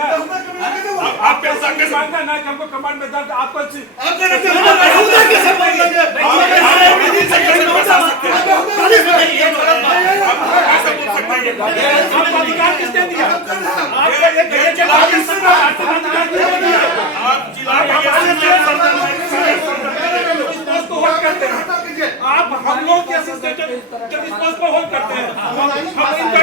आप कैसा कैसे मांगना ना हमको कमांड में दर्द आपको अधिकार किसने दिया? आप हम लोग के असिस्टेंट जब इस पोस्ट को होल्ड करते हैं हम इनका